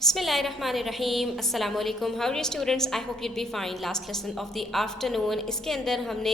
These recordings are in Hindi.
बिस्मिल्लाहिर्रहमानिर्रहीम अस्सलाम वालेकुम। How are you students, I hope you'd be fine. Last lesson of the afternoon, इसके अंदर हमने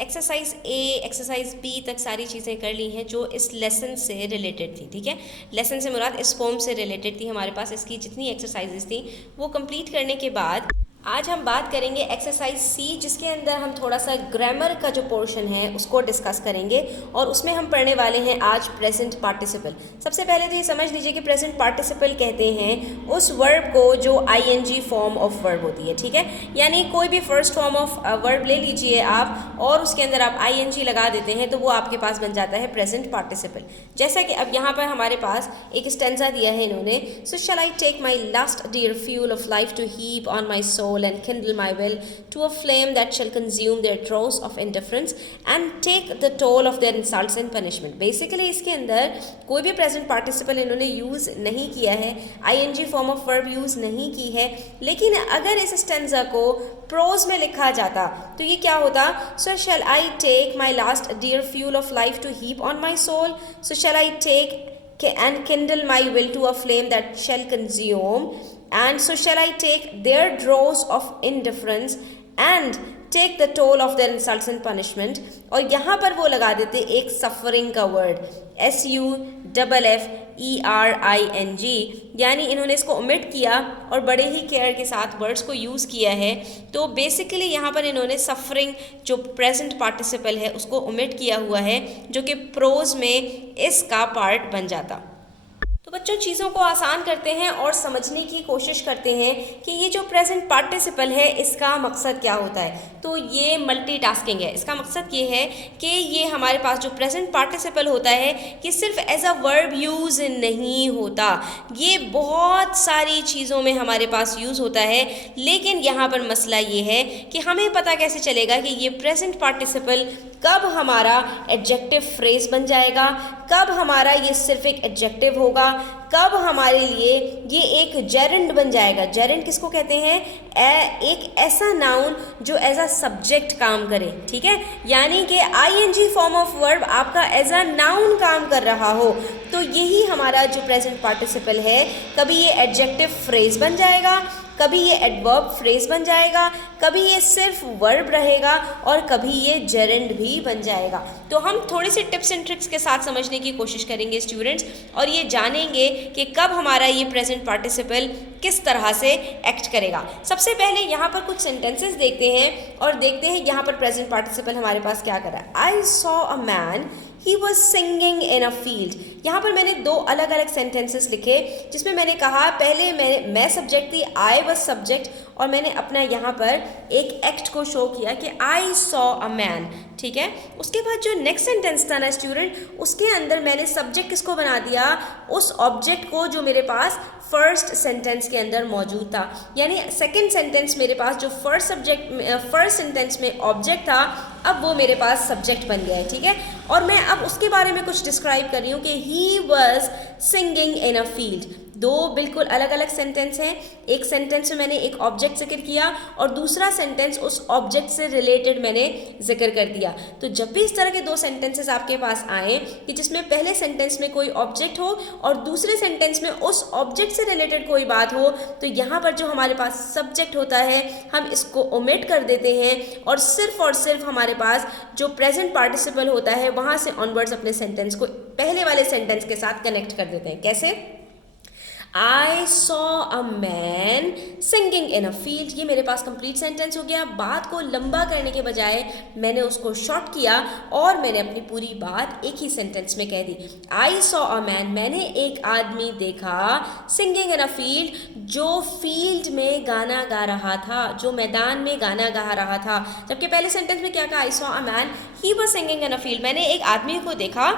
एक्सरसाइज ए एक्सरसाइज बी तक सारी चीज़ें कर ली हैं जो इस लेसन से रिलेटेड थी। ठीक है, लेसन से मुराद इस पोम से रिलेटेड थी। हमारे पास इसकी जितनी एक्सरसाइजेज थी वो कंप्लीट करने के बाद आज हम बात करेंगे एक्सरसाइज सी, जिसके अंदर हम थोड़ा सा ग्रामर का जो पोर्शन है उसको डिस्कस करेंगे और उसमें हम पढ़ने वाले हैं आज प्रेजेंट पार्टिसिपल। सबसे पहले तो ये समझ लीजिए कि प्रेजेंट पार्टिसिपल कहते हैं उस वर्ब को जो आईएनजी फॉर्म ऑफ वर्ब होती है। ठीक है, यानी कोई भी फर्स्ट फॉर्म ऑफ वर्ब ले लीजिए आप और उसके अंदर आप आईएनजी लगा देते हैं तो वो आपके पास बन जाता है प्रेजेंट पार्टिसिपल। जैसा कि अब यहाँ पर हमारे पास एक स्टेंजा दिया है इन्होंने, so shall I take my last dear fuel of life to heap on my soul and kindle my will to a flame that shall consume their dross of indifference and take the toll of their insults and punishment। Basically इसके अंदर कोई भी प्रेजेंट पार्टिसिपल इन्होंने यूज़ नहीं किया है, ING form of verb use नहीं की है, लेकिन अगर इस स्टेंजा को प्रोज में लिखा जाता तो ये क्या होता, so shall I take my last dear fuel of life to heap on my soul, so shall I take and kindle my will to a flame that shall consume, and so shall I take their dross of indifference and take the toll of their insults and punishment। और यहाँ पर वो लगा देते एक सफरिंग का वर्ड SUFFERING, यानी इन्होंने इसको ओमिट किया और बड़े ही केयर के साथ वर्ड्स को यूज़ किया है। तो बेसिकली यहाँ पर इन्होंने सफरिंग जो प्रेजेंट पार्टिसिपल है उसको ओमिट किया हुआ है, जो कि प्रोज में इसका पार्ट बन जाता। तो बच्चों चीज़ों को आसान करते हैं और समझने की कोशिश करते हैं कि ये जो प्रेजेंट पार्टिसिपल है इसका मकसद क्या होता है। तो ये मल्टीटास्किंग है। इसका मकसद ये है कि ये हमारे पास जो प्रेजेंट पार्टिसिपल होता है कि सिर्फ एज अ वर्ब यूज़ नहीं होता, ये बहुत सारी चीज़ों में हमारे पास यूज़ होता है। लेकिन यहाँ पर मसला ये है कि हमें पता कैसे चलेगा कि ये प्रेजेंट पार्टिसिपल कब हमारा एडजेक्टिव फ्रेज बन जाएगा, कब हमारा ये सिर्फ एक एडजेक्टिव होगा, कब हमारे लिए ये एक जेरेंड बन जाएगा। जेरेंड किसको कहते हैं, एक ऐसा नाउन जो एज अ सब्जेक्ट काम करे। ठीक है, यानी कि आईएनजी फॉर्म ऑफ वर्ब आपका एज अ नाउन काम कर रहा हो, तो यही हमारा जो प्रेजेंट पार्टिसिपल है कभी ये एडजेक्टिव फ्रेज बन जाएगा, कभी ये एडवर्ब फ्रेज बन जाएगा, कभी ये सिर्फ वर्ब रहेगा और कभी ये जेरेंड भी बन जाएगा। तो हम थोड़ी सी टिप्स एंड ट्रिक्स के साथ समझने की कोशिश करेंगे स्टूडेंट्स, और ये जानेंगे कि कब हमारा ये प्रेजेंट पार्टिसिपल किस तरह से एक्ट करेगा। सबसे पहले यहाँ पर कुछ सेंटेंसेस देखते हैं और देखते हैं यहाँ पर प्रेजेंट पार्टिसिपल हमारे पास क्या कर रहा है। I saw a man he was singing in a field. यहाँ पर मैंने दो अलग अलग सेंटेंसेस लिखे जिसमें मैंने कहा पहले मैं सब्जेक्ट थी, आई वॉज सब्जेक्ट, और मैंने अपना यहाँ पर एक एक्ट को शो किया कि आई सॉ अ मैन। ठीक है, उसके बाद जो नेक्स्ट सेंटेंस था ना स्टूडेंट, उसके अंदर मैंने सब्जेक्ट किसको बना दिया, उस ऑब्जेक्ट को जो मेरे पास फर्स्ट सेंटेंस के अंदर मौजूद था। यानी सेकंड सेंटेंस मेरे पास जो फर्स्ट सेंटेंस में ऑब्जेक्ट था अब वो मेरे पास सब्जेक्ट बन गया है। ठीक है, और मैं अब उसके बारे में कुछ डिस्क्राइब कर रही हूँ कि he was singing in a field. दो बिल्कुल अलग अलग सेंटेंस हैं। एक सेंटेंस में मैंने एक ऑब्जेक्ट जिक्र किया और दूसरा सेंटेंस उस ऑब्जेक्ट से रिलेटेड मैंने जिक्र कर दिया। तो जब भी इस तरह के दो सेंटेंसेस आपके पास आए कि जिसमें पहले सेंटेंस में कोई ऑब्जेक्ट हो और दूसरे सेंटेंस में उस ऑब्जेक्ट से रिलेटेड कोई बात हो, तो यहाँ पर जो हमारे पास सब्जेक्ट होता है हम इसको ओमिट कर देते हैं और सिर्फ हमारे पास जो प्रेजेंट पार्टिसिपल होता है वहाँ से ऑनवर्ड्स अपने सेंटेंस को पहले वाले सेंटेंस के साथ कनेक्ट कर देते हैं। कैसे, I saw a man singing in a field, ये मेरे पास कंप्लीट सेंटेंस हो गया। बात को लंबा करने के बजाय मैंने उसको शॉर्ट किया और मैंने अपनी पूरी बात एक ही सेंटेंस में कह दी। I saw a man, मैंने एक आदमी देखा, singing in a field, जो फील्ड में गाना गा रहा था, जो मैदान में गाना गा रहा था। जबकि पहले सेंटेंस में क्या कहा, I saw a man he was singing in a field, मैंने एक आदमी को देखा,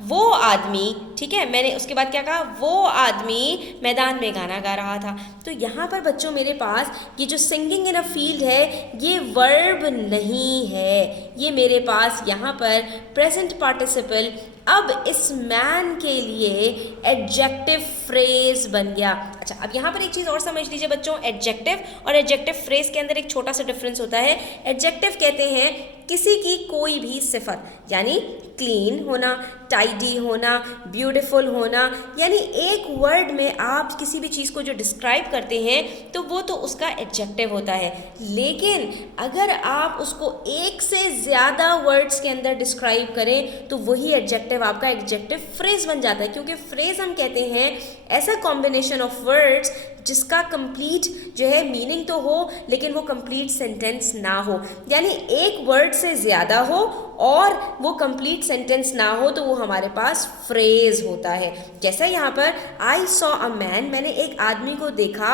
वो आदमी, ठीक है, मैंने उसके बाद क्या कहा, वो आदमी मैदान में गाना गा रहा था। तो यहाँ पर बच्चों मेरे पास ये जो सिंगिंग इन अ फील्ड है ये वर्ब नहीं है, ये मेरे पास यहाँ पर प्रेजेंट पार्टिसिपल अब इस मैन के लिए एडजेक्टिव फ्रेज बन गया। अच्छा, अब यहाँ पर एक चीज़ और समझ लीजिए बच्चों, एडजेक्टिव और एडजेक्टिव फ्रेज के अंदर एक छोटा सा डिफरेंस होता है। एडजेक्टिव कहते हैं किसी की कोई भी सिफत, यानी क्लीन होना, टाइडी होना, ब्यूटीफुल होना, यानी एक वर्ड में आप किसी भी चीज़ को जो डिस्क्राइब करते हैं तो वो तो उसका एडजेक्टिव होता है। लेकिन अगर आप उसको एक से ज़्यादा वर्ड्स के अंदर डिस्क्राइब करें तो वही एडजेक्टिव आपका एडजेक्टिव फ्रेज बन जाता है, क्योंकि फ्रेज हम कहते हैं ऐसा कॉम्बिनेशन ऑफ वर्ड्स जिसका कंप्लीट जो है मीनिंग तो हो लेकिन वो कंप्लीट सेंटेंस ना हो, यानी एक वर्ड से ज़्यादा हो और वो कंप्लीट सेंटेंस ना हो तो वो हमारे पास फ्रेज होता है। जैसा यहाँ पर आई सॉ अ मैन, मैंने एक आदमी को देखा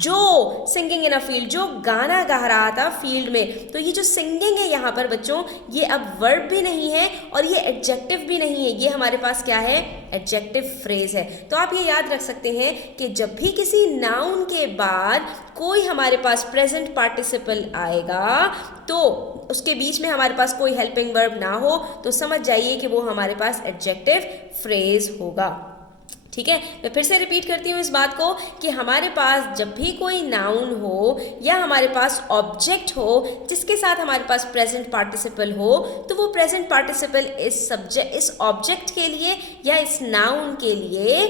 जो सिंगिंग इन अ फील्ड, जो गाना गा रहा था फील्ड में। तो ये जो सिंगिंग है यहाँ पर बच्चों, ये अब वर्ब भी नहीं है और ये एडजेक्टिव भी नहीं है, ये हमारे पास क्या है, एडजेक्टिव फ्रेज है। तो आप ये याद रख सकते हैं कि जब भी किसी नाउन के बाद कोई हमारे पास प्रेजेंट पार्टिसिपल आएगा तो उसके बीच में हमारे पास कोई हेल्पिंग वर्ब ना हो तो समझ जाइए कि वो हमारे पास एडजेक्टिव फ्रेज होगा। ठीक है, मैं फिर से रिपीट करती हूँ इस बात को कि हमारे पास जब भी कोई नाउन हो या हमारे पास ऑब्जेक्ट हो जिसके साथ हमारे पास प्रेजेंट पार्टिसिपल हो तो वो प्रेजेंट पार्टिसिपल इस ऑब्जेक्ट के लिए या इस नाउन के लिए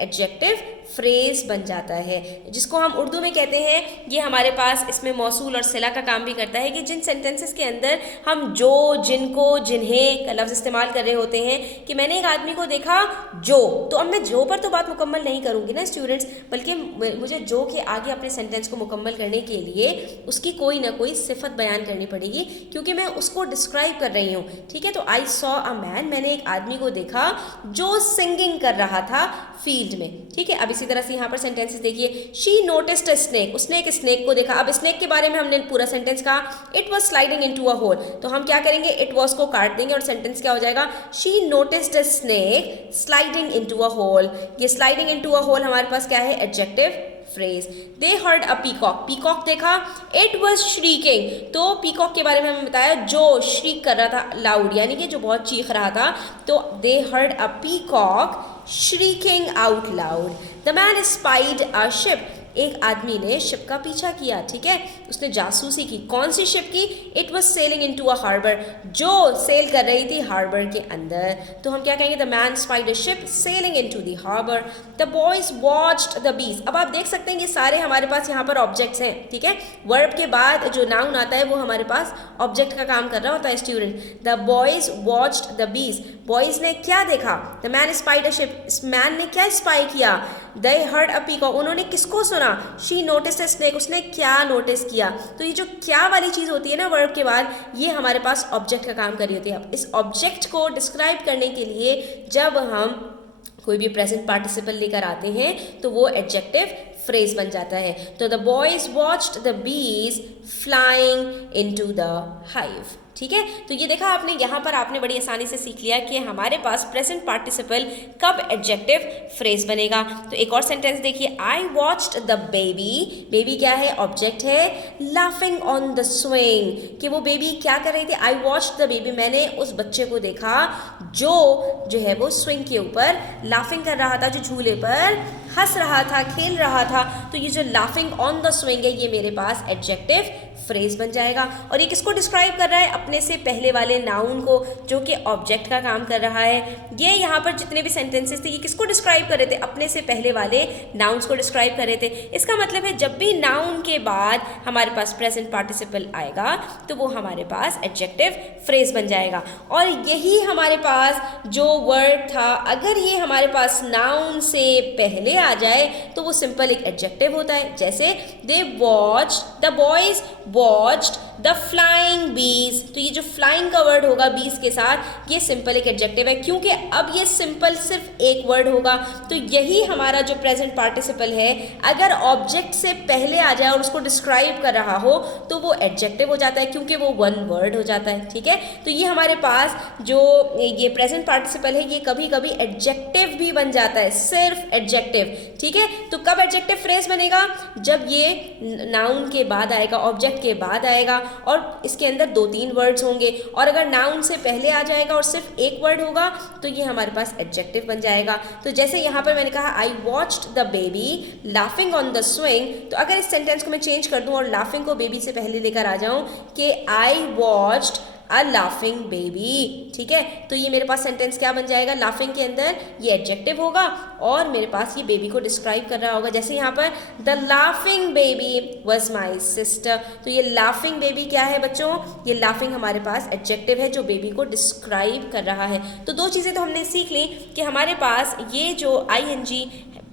एडजेक्टिव फ्रेज बन जाता है, जिसको हम उर्दू में कहते हैं। ये हमारे पास इसमें मौसूल और सिला का काम भी करता है कि जिन सेंटेंसेस के अंदर हम जो, जिनको, जिन्हें का लफ्ज़ इस्तेमाल कर रहे होते हैं कि मैंने एक आदमी को देखा जो, तो अब मैं जो पर तो बात मुकम्मल नहीं करूँगी ना स्टूडेंट्स, बल्कि मुझे जो के आगे अपने सेंटेंस को मुकम्मल करने के लिए उसकी कोई ना कोई सिफत बयान करनी पड़ेगी क्योंकि मैं उसको डिस्क्राइब कर रही हूँ। ठीक है, तो आई सॉ अ मैन, मैंने एक आदमी को देखा जो सिंगिंग कर रहा था फील्ड में। ठीक है, अब इसी तरह से यहाँ पर सेंटेंसेस देखिए, शी नोटिस्ड अ स्नेक, उसने एक स्नेक को देखा। अब स्नेक के बारे में हमने पूरा सेंटेंस कहा, it was sliding into a hole, तो हम क्या करेंगे, इट वॉज को काट देंगे और सेंटेंस क्या हो जाएगा, she noticed a snake sliding into a hole. ये स्लाइडिंग इनटू अ होल हमारे पास क्या है, adjective phrase. They heard a peacock, peacock देखा, इट वॉज श्रीकिंग, तो पीकॉक के बारे में हमें बताया जो श्रीक कर रहा था लाउड, यानी कि जो बहुत चीख रहा था। तो दे heard a peacock shrieking out loud. The man spied a ship. एक आदमी ने शिप का पीछा किया। ठीक है, उसने जासूसी की। कौन सी शिप की, it was sailing into a harbour, जो सेल कर रही थी हार्बर के अंदर। तो हम क्या कहेंगे, the man spied a ship sailing into the harbour. The boys watched the bees. अब आप देख सकते हैं ये सारे हमारे पास यहाँ पर ऑब्जेक्ट्स हैं। ठीक है, वर्ब के बाद जो नाउन आता है वो हमारे पास ऑब्जेक्ट का काम कर रहा होता है student. The boys watched the बीज, बॉयज ने क्या देखा, the man spied a ship, इस मैन ने क्या स्पाई किया, दे हर्ड अ पीकॉक, उन्होंने किसको सुना, शी नोटिस्ड अ स्नेक, उसने क्या नोटिस किया। तो ये जो क्या वाली चीज़ होती है ना वर्ब के बाद, ये हमारे पास ऑब्जेक्ट का काम कर रही होती है। अब इस ऑब्जेक्ट को डिस्क्राइब करने के लिए जब हम कोई भी प्रेजेंट पार्टिसिपल लेकर आते हैं तो वो एडजेक्टिव फ्रेज बन जाता है। तो द बॉयज वॉच्ड द बीज फ्लाइंग इनटू द हाइव। ठीक है, तो ये देखा आपने, यहाँ पर आपने बड़ी आसानी से सीख लिया कि हमारे पास प्रेजेंट पार्टिसिपल कब एडजेक्टिव फ्रेज बनेगा। तो एक और सेंटेंस देखिए, I watched the baby, baby क्या है, ऑब्जेक्ट है, लाफिंग ऑन द स्विंग, कि वो बेबी क्या कर रही थी, आई वॉच्ड द बेबी, मैंने उस बच्चे को देखा जो है वो स्विंग के ऊपर लाफिंग कर रहा था, जो झूले पर हंस रहा था, खेल रहा था। तो ये जो लाफिंग ऑन द स्विंग है ये मेरे पास एडजेक्टिव फ्रेज बन जाएगा। और ये किसको डिस्क्राइब कर रहा है, अपने से पहले वाले नाउन को जो कि ऑब्जेक्ट का काम कर रहा है। ये यहाँ पर जितने भी सेंटेंसेस थे ये किसको डिस्क्राइब कर रहे थे, अपने से पहले वाले नाउन्स को डिस्क्राइब कर रहे थे। इसका मतलब है जब भी नाउन के बाद हमारे पास प्रेजेंट पार्टिसिपल आएगा तो वो हमारे पास एडजेक्टिव फ्रेज बन जाएगा। और यही हमारे पास जो वर्ड था, अगर ये हमारे पास नाउन से पहले आ जाए तो वो सिंपल एक एडजेक्टिव होता है। जैसे they watched, the boys watched the flying bees, तो ये जो फ्लाइंग का वर्ड होगा बीज के साथ ये सिंपल एक एडजेक्टिव है, क्योंकि अब ये सिंपल सिर्फ एक वर्ड होगा। तो यही हमारा जो प्रेजेंट पार्टिसिपल है अगर ऑब्जेक्ट से पहले आ जाए और उसको डिस्क्राइब कर रहा हो तो वो एडजेक्टिव हो जाता है, क्योंकि वो वन वर्ड हो जाता है। ठीक है, तो ये हमारे पास जो ये प्रेजेंट पार्टिसिपल है ये कभी कभी एडजेक्टिव भी बन जाता है, सिर्फ एडजेक्टिव। ठीक है, तो कब एडजेक्टिव फ्रेज बनेगा, जब ये नाउन के बाद आएगा, ऑब्जेक्ट के बाद आएगा। और इसके अंदर 2-3 वर्ड्स होंगे, और अगर नाउन से पहले आ जाएगा और सिर्फ एक वर्ड होगा तो ये हमारे पास एडजेक्टिव बन जाएगा। तो जैसे यहाँ पर मैंने कहा I watched the baby laughing on the swing, तो अगर इस सेंटेंस को मैं चेंज कर दूँ और लाफिंग को बेबी से पहले लेकर आ जाऊँ कि I watched a laughing baby, ठीक है, तो ये मेरे पास सेंटेंस क्या बन जाएगा, लाफिंग के अंदर ये एडजेक्टिव होगा और मेरे पास ये बेबी को डिस्क्राइब कर रहा होगा। जैसे यहाँ पर the laughing baby was my sister, तो ये लाफिंग बेबी क्या है बच्चों, ये लाफिंग हमारे पास एडजेक्टिव है जो बेबी को डिस्क्राइब कर रहा है। तो दो चीज़ें तो हमने सीख ली कि हमारे पास ये जो ING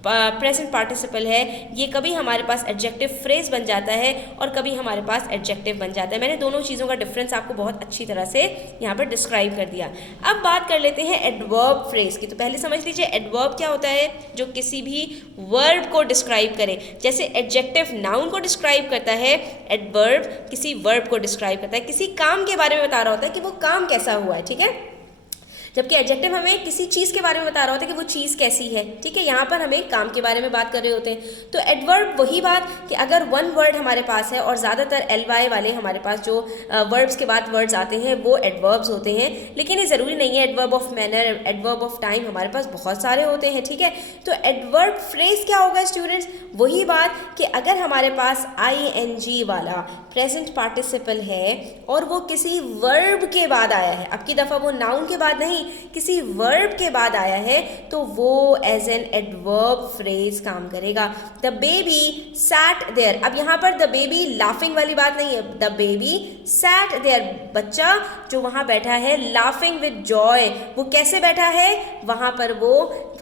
प्रेजेंट पार्टिसिपल है ये कभी हमारे पास एडजेक्टिव फ्रेज बन जाता है और कभी हमारे पास एडजेक्टिव बन जाता है। मैंने दोनों चीज़ों का डिफरेंस आपको बहुत अच्छी तरह से यहाँ पर डिस्क्राइब कर दिया। अब बात कर लेते हैं एडवर्ब फ्रेज की। तो पहले समझ लीजिए एडवर्ब क्या होता है, जो किसी भी वर्ब को डिस्क्राइब करे। जैसे एडजेक्टिव नाउन को डिस्क्राइब करता है, एडवर्ब किसी वर्ब को डिस्क्राइब करता है, किसी काम के बारे में बता रहा होता है कि वो काम कैसा हुआ है, ठीक है, जबकि एडजेक्टिव हमें किसी चीज़ के बारे में बता रहा होता है कि वो चीज़ कैसी है, ठीक है, यहाँ पर हमें काम के बारे में बात कर रहे होते हैं। तो एडवर्ब वही बात कि अगर वन वर्ड हमारे पास है और ज़्यादातर LY वाले हमारे पास जो वर्ब्स के बाद वर्ड्स आते हैं वो एडवर्ब्स होते हैं, लेकिन ये ज़रूरी नहीं है। Adverb of manner, adverb of time हमारे पास बहुत सारे होते हैं, ठीक है। तो एडवर्ब फ्रेज क्या होगा स्टूडेंट्स, वही बात कि अगर हमारे पास ING वाला प्रेजेंट पार्टिसिपल है और वो किसी वर्ब के बाद आया है, अब की दफ़ा वो नाउन के बाद नहीं किसी वर्ब के बाद आया है, तो वो एज एन एडवर्ब फ्रेज काम करेगा। द बेबी सैट देयर, अब यहाँ पर द बेबी लाफिंग वाली बात नहीं है, द बेबी सैट देयर, बच्चा जो वहाँ बैठा है लाफिंग विद जॉय, वो कैसे बैठा है, वहाँ पर वो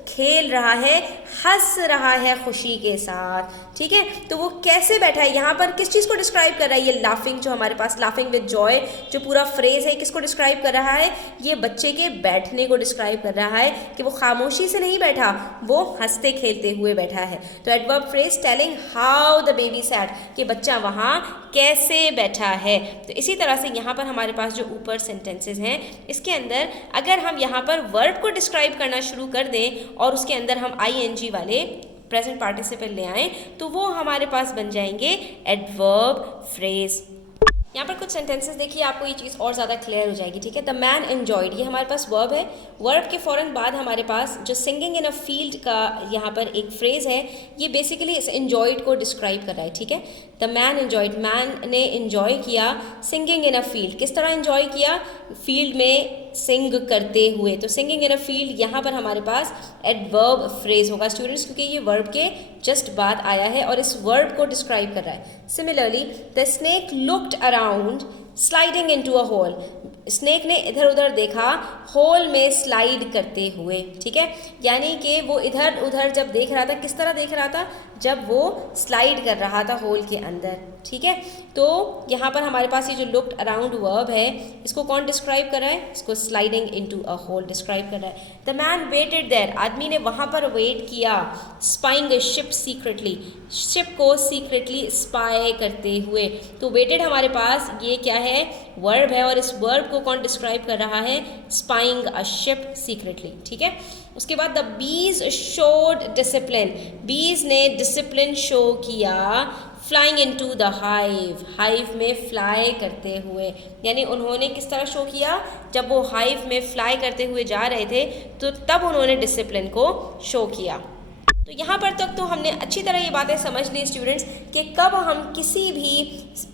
खेल रहा है, हंस रहा है खुशी के साथ, ठीक है। तो वो कैसे बैठा है, यहाँ पर किस चीज़ को डिस्क्राइब कर रहा है, ये लाफिंग जो हमारे पास लाफिंग विद जॉय जो पूरा फ्रेज है किसको डिस्क्राइब कर रहा है, ये बच्चे के बैठने को डिस्क्राइब कर रहा है कि वो खामोशी से नहीं बैठा, वो हंसते खेलते हुए बैठा है। तो adverb phrase telling how the baby sat, कि बच्चा वहाँ कैसे बैठा है। तो इसी तरह से यहाँ पर हमारे पास जो ऊपर सेंटेंसेस हैं इसके अंदर अगर हम यहाँ पर वर्ब को डिस्क्राइब करना शुरू कर दें और उसके अंदर हम ING वाले प्रेजेंट पार्टिसिपल ले आएँ तो वो हमारे पास बन जाएंगे एडवर्ब फ्रेज। यहाँ पर कुछ सेंटेंसेस देखिए, आपको ये चीज़ और ज़्यादा क्लियर हो जाएगी, ठीक है। द मैन एन्जॉयड, ये हमारे पास वर्ब है, वर्ब के फ़ौरन बाद हमारे पास जो सिंगिंग इन अ फील्ड का यहाँ पर एक फ्रेज़ है, ये बेसिकली इस एन्जॉयड को डिस्क्राइब कर रहा है, ठीक है। द मैन एन्जॉयड, मैन ने एन्जॉय किया सिंगिंग इन अ फील्ड, किस तरह एन्जॉय किया, फील्ड में सिंग करते हुए। तो सिंगिंग इन अ फील्ड यहाँ पर हमारे पास एडवर्ब फ्रेज होगा स्टूडेंट्स, क्योंकि ये वर्ब के जस्ट बाद आया है और इस वर्ब को डिस्क्राइब कर रहा है। Similarly the snake looked around sliding into a hole, snake ने इधर उधर देखा होल में स्लाइड करते हुए, ठीक है, यानी कि वो इधर उधर जब देख रहा था, किस तरह देख रहा था, जब वो स्लाइड कर रहा था होल के अंदर, ठीक है। तो यहाँ पर हमारे पास ये जो लुक्ड अराउंड वर्ब है इसको कौन डिस्क्राइब कर रहा है, इसको sliding into a hole describe कर रहा है। द मैन वेटेड देयर, आदमी ने वहाँ पर वेट किया, spying a ship secretly, ship को सीक्रेटली स्पाई करते हुए। तो वेटेड हमारे पास ये क्या है, वर्ब है और इस वर्ब को कौन डिस्क्राइब कर रहा है, स्पाइंग अ शिप सीक्रेटली, ठीक है। उसके बाद द बीज शोड डिसिप्लिन, बीज ने डिसिप्लिन शो किया flying into the hive, hive में फ्लाई करते हुए, यानी उन्होंने किस तरह शो किया, जब वो हाइव में फ्लाई करते हुए जा रहे थे तो तब उन्होंने डिसिप्लिन को शो किया। तो यहाँ पर तक तो हमने अच्छी तरह ये बातें समझ ली स्टूडेंट्स कि कब हम किसी भी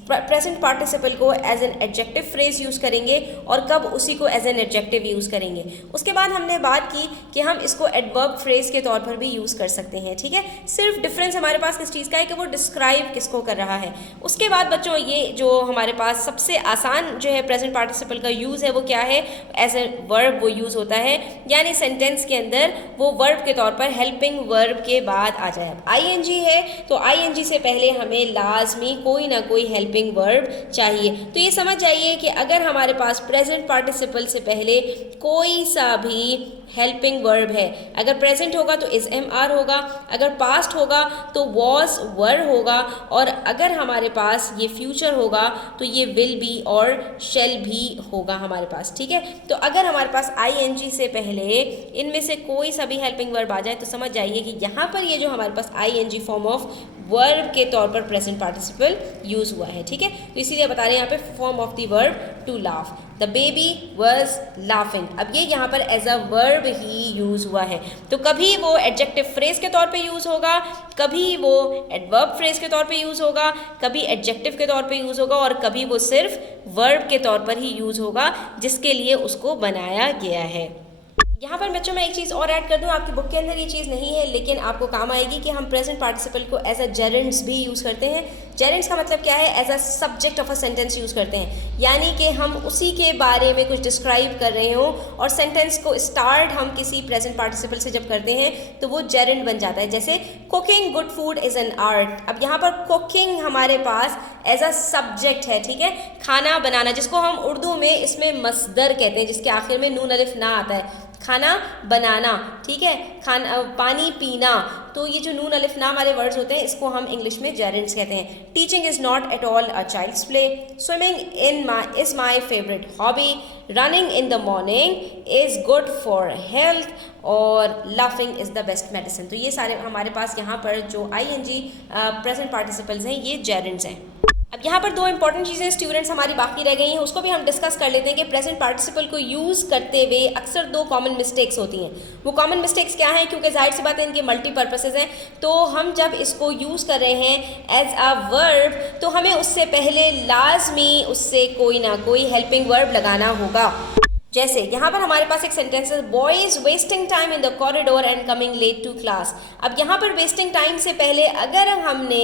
प्रेजेंट पार्टिसिपल को as an adjective phrase use करेंगे और कब उसी को एज एन एडजेक्टिव यूज़ करेंगे। उसके बाद हमने बात की कि हम इसको एडवर्ब फ्रेज के तौर पर भी यूज़ कर सकते हैं, ठीक है। सिर्फ डिफरेंस हमारे पास किस चीज़ का है कि वो डिस्क्राइब किसको कर रहा है। उसके बाद बच्चों ये जो हमारे पास सबसे आसान जो है प्रेजेंट पार्टिसिपल का यूज़ है वो क्या है, एज ए वर्ब वो यूज़ होता है, यानी सेंटेंस के अंदर वो वर्ब के तौर पर हेल्पिंग वर्ब के बाद आ जाए। अब ING है तो ING से पहले हमें लाजमी कोई ना कोई हेल्पिंग वर्ब चाहिए। तो ये समझ जाइए कि अगर हमारे पास प्रेजेंट पार्टिसिपल से पहले कोई सा भी हेल्पिंग वर्ब है, अगर प्रेजेंट होगा तो इज MR होगा, अगर पास्ट होगा तो वॉज वर होगा, और अगर हमारे पास ये फ्यूचर होगा तो ये विल बी और शेल भी होगा हमारे पास, ठीक है। तो अगर हमारे पास ING से पहले इनमें से कोई सा भी हेल्पिंग वर्ब आ जाए तो समझ जाइए कि यहाँ पर ये जो हमारे पास ing फॉर्म ऑफ वर्ब के तौर पर प्रेजेंट पार्टिसिपल यूज हुआ है, ठीक है। तो इसीलिए बता रहे हैं यहाँ पे form of the verb to laugh, the baby was laughing. अब ये यहाँ पर एज अ वर्ब ही यूज हुआ है, तो कभी वो एडजेक्टिव फ्रेज के तौर पे यूज होगा, कभी वो एडवर्ब फ्रेज के तौर पे यूज होगा, कभी एडजेक्टिव के तौर पे यूज होगा, और कभी वो सिर्फ वर्ब के तौर पर ही यूज होगा जिसके लिए उसको बनाया गया है। यहाँ पर बच्चों मैं एक चीज़ और ऐड कर दूँ, आपकी बुक के अंदर ये चीज़ नहीं है लेकिन आपको काम आएगी कि हम प्रेजेंट पार्टिसिपल को एज अ जेरेंड्स भी यूज़ करते हैं। जेरेंड्स का मतलब क्या है, as a subject of a sentence use करते हैं, यानी कि हम उसी के बारे में कुछ डिस्क्राइब कर रहे हो और सेंटेंस को स्टार्ट हम किसी प्रेजेंट पार्टिसिपल से जब करते हैं तो वो जेरेंड बन जाता है। जैसे cooking good food is an art. अब यहाँ पर कुकिंग हमारे पास एज अ सब्जेक्ट है, ठीक है। खाना बनाना, जिसको हम उर्दू में इसमें मसदर कहते हैं, जिसके आखिर में नून अलिफ ना आता है, खाना बनाना, ठीक है। खाना, पानी पीना, तो ये जो नून अलिफ ना वाले वर्ड्स होते हैं इसको हम इंग्लिश में जेरेंड्स कहते हैं। Teaching is not at all a child's play, swimming is my favourite hobby, running in the morning is good for health, और laughing is the best medicine. तो ये सारे हमारे पास यहाँ पर जो ing प्रेजेंट पार्टिसिपल्स हैं ये जेरेंड्स हैं। अब यहाँ पर दो इंपॉर्टेंट चीज़ें स्टूडेंट्स हमारी बाकी रह गई हैं, उसको भी हम डिस्कस कर लेते हैं कि प्रेजेंट पार्टिसिपल को यूज़ करते हुए अक्सर दो कॉमन मिस्टेक्स होती हैं। वो कॉमन मिस्टेक्स क्या हैं, क्योंकि जाहिर सी बात है इनके मल्टीपर्पसेस हैं, तो हम जब इसको यूज़ कर रहे हैं एज अ वर्ब तो हमें उससे पहले लाजमी उससे कोई ना कोई हेल्पिंग वर्ब लगाना होगा। जैसे यहाँ पर हमारे पास एक सेंटेंस है, boys wasting time in the corridor and coming late to class. अब यहाँ पर वेस्टिंग टाइम से पहले अगर हमने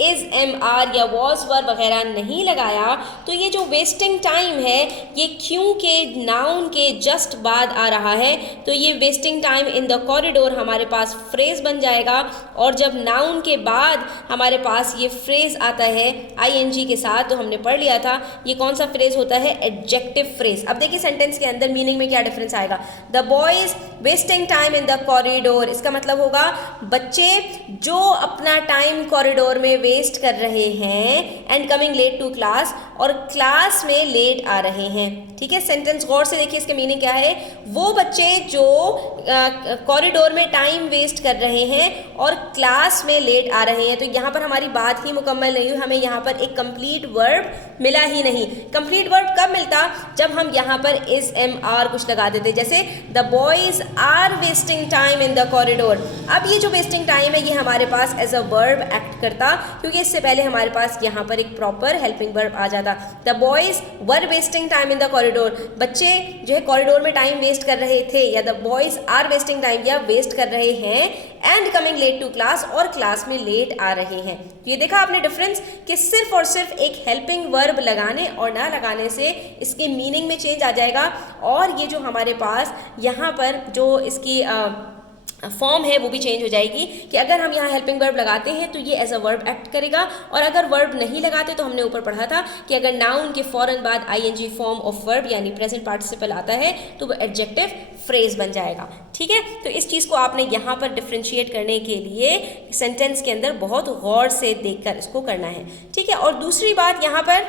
इज, एम, आर या वॉज वर्ब वगैरह नहीं लगाया तो ये जो वेस्टिंग टाइम है ये क्यों के नाउन के जस्ट बाद आ रहा है, तो ये wasting time in the corridor हमारे पास फ्रेज बन जाएगा, और जब नाउन के बाद हमारे पास ये फ्रेज आता है ing के साथ, तो हमने पढ़ लिया था ये कौन सा फ्रेज होता है, एडजेक्टिव फ्रेज। अब देखिए सेंटेंस के अंदर मीनिंग में क्या डिफरेंस आएगा, the boys wasting time in the corridor, इसका मतलब होगा बच्चे जो अपना टाइम कॉरिडोर में वेस्ट कर रहे हैं, and coming late to class, और क्लास में लेट आ रहे हैं, ठीक है। सेंटेंस गौर से देखिए, इसके मीनिंग क्या है, वो बच्चे जो कॉरिडोर में टाइम वेस्ट कर रहे हैं और क्लास में लेट आ रहे हैं। तो यहाँ पर हमारी बात ही मुकम्मल नहीं हुई, हमें यहाँ पर एक कंप्लीट वर्ब मिला ही नहीं। कंप्लीट वर्ब कब मिलता, जब हम यहाँ पर इज, एम, आर कुछ लगा देते, जैसे the boys are wasting time in the corridor. अब ये जो वेस्टिंग टाइम है ये हमारे पास एज अ वर्ब एक्ट करता, क्योंकि इससे पहले हमारे पास यहाँ पर एक प्रॉपर हेल्पिंग वर्ब आ जाता। The boys were wasting time in the corridor, बच्चे जो है कॉरिडोर में टाइम वेस्ट कर रहे थे, या the boys are wasting time, या वेस्ट कर रहे हैं, and coming late to class, और क्लास में लेट आ रहे हैं। ये देखा आपने डिफरेंस कि सिर्फ और सिर्फ एक हेल्पिंग वर्ब लगाने और ना लगाने से इसके मीनिंग में चेंज आ जाएगा, और ये जो हमारे पास यहाँ पर जो इसकी फॉर्म है वो भी चेंज हो जाएगी, कि अगर हम यहाँ हेल्पिंग वर्ब लगाते हैं तो ये एज अ वर्ब एक्ट करेगा, और अगर वर्ब नहीं लगाते तो हमने ऊपर पढ़ा था कि अगर नाउन के फ़ौरन बाद ing फॉर्म ऑफ वर्ब यानी प्रेजेंट पार्टिसिपल आता है तो वो एडजेक्टिव फ्रेज बन जाएगा, ठीक है। तो इस चीज़ को आपने यहाँ पर डिफ्रेंशिएट करने के लिए सेंटेंस के अंदर बहुत गौर से देखकर इसको करना है, ठीक है। और दूसरी बात, यहाँ पर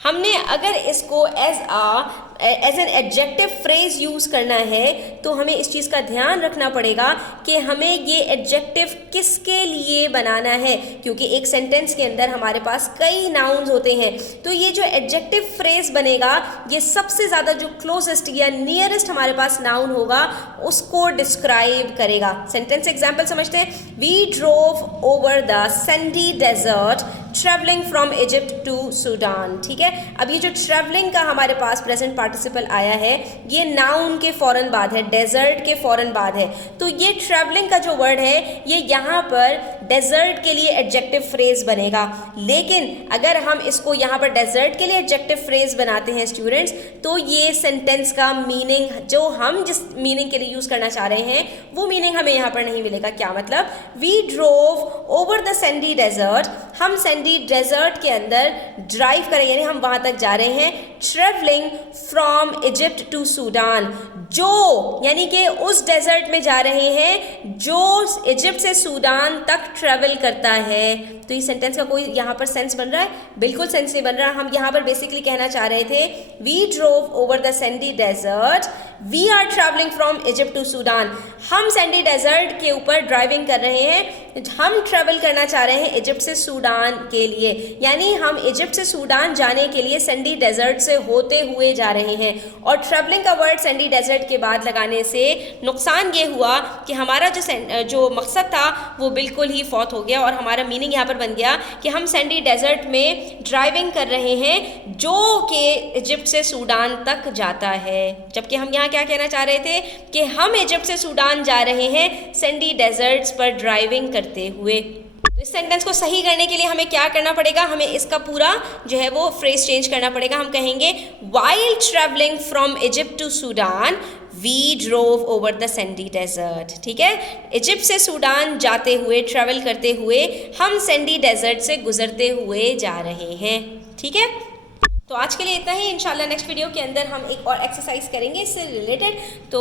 हमने अगर इसको as an adjective phrase use करना है तो हमें इस चीज़ का ध्यान रखना पड़ेगा कि हमें ये एडजेक्टिव किसके लिए बनाना है, क्योंकि एक सेंटेंस के अंदर हमारे पास कई नाउन्स होते हैं। तो ये जो एडजेक्टिव फ्रेज बनेगा ये सबसे ज़्यादा जो क्लोजेस्ट या नियरेस्ट हमारे पास नाउन होगा उसको डिस्क्राइब करेगा। सेंटेंस एग्जाम्पल समझते हैं, we drove over the sandy desert travelling from Egypt to Sudan, ठीक है। अब ये जो ट्रैवलिंग का हमारे पास प्रेजेंट पार्टिसिपल आया है ये नाउन के फौरन बाद है, डेजर्ट के फौरन बाद है, तो ये ट्रैवलिंग का जो वर्ड है ये यहाँ पर डेजर्ट के लिए एडजेक्टिव फ्रेज बनेगा। लेकिन अगर हम इसको यहाँ पर डेजर्ट के लिए एडजेक्टिव फ्रेज बनाते हैं स्टूडेंट्स, तो ये सेंटेंस का मीनिंग जो हम जिस मीनिंग के लिए यूज़ करना चाह रहे हैं वो मीनिंग हमें यहाँ पर नहीं मिलेगा। क्या मतलब, we drove over the sandy desert, हम सैंडी डेजर्ट के अंदर ड्राइव करें यानी हम वहाँ तक जा रहे हैं, travelling from Egypt to Sudan, जो यानी कि उस डेजर्ट में जा रहे हैं जो इजिप्ट से सूडान तक ट्रेवल करता है। तो इस सेंटेंस का कोई यहाँ पर सेंस बन रहा है? बिल्कुल सेंस नहीं बन रहा। हम यहाँ पर बेसिकली कहना चाह रहे थे we drove over the sandy desert, we are travelling from Egypt to Sudan. हम सैंडी डेजर्ट के ऊपर ड्राइविंग कर रहे हैं, हम ट्रैवल करना चाह रहे हैं इजिप्ट से सूडान के लिए, यानी हम इजिप्ट से सूडान जाने के लिए सैंडी डेजर्ट से होते हुए जा रहे हैं। और ट्रैवलिंग का वर्ड सैंडी डेजर्ट के बाद लगाने से नुकसान ये हुआ कि हमारा जो मकसद था वो बिल्कुल ही फौत हो गया और हमारा मीनिंग यहाँ पर बन गया कि हम सैंडी डेजर्ट में ड्राइविंग कर रहे हैं जो कि इजिप्ट से सूडान तक जाता है। जबकि हम यहाँ क्या कहना चाह रहे थे कि हम इजिप्ट से सूडान जा रहे हैं सैंडी डेजर्ट्स पर ड्राइविंग करते हुए। तो इस सेंटेंस को सही करने के लिए हमें क्या करना पड़ेगा? हमें इसका पूरा जो है वो फ्रेज चेंज करना पड़ेगा। हम कहेंगे while travelling from Egypt to Sudan we drove over the sandy desert. ठीक है, इजिप्ट से सूडान जाते हुए, ट्रैवल करते हुए हम सैंडी डेजर्ट से गुजरते हुए जा रहे हैं। ठीक है, तो आज के लिए इतना ही। इंशाल्लाह नेक्स्ट वीडियो के अंदर हम एक और एक्सरसाइज करेंगे इससे रिलेटेड। तो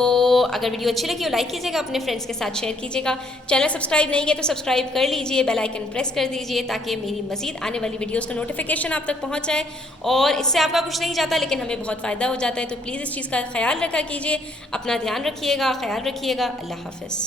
अगर वीडियो अच्छी लगी हो लाइक कीजिएगा, अपने फ्रेंड्स के साथ शेयर कीजिएगा। चैनल सब्सक्राइब नहीं किया तो सब्सक्राइब कर लीजिए, बेल आइकन प्रेस कर दीजिए ताकि मेरी मज़ीद आने वाली वीडियोज़ का नोटिफिकेशन आप तक पहुँच जाए। और इससे आपका कुछ नहीं जाता लेकिन हमें बहुत फ़ायदा हो जाता है। तो प्लीज़ इस चीज़ का ख्याल रखा कीजिए, अपना ध्यान रखिएगा, ख्याल रखिएगा। अल्लाह हाफ़िज़।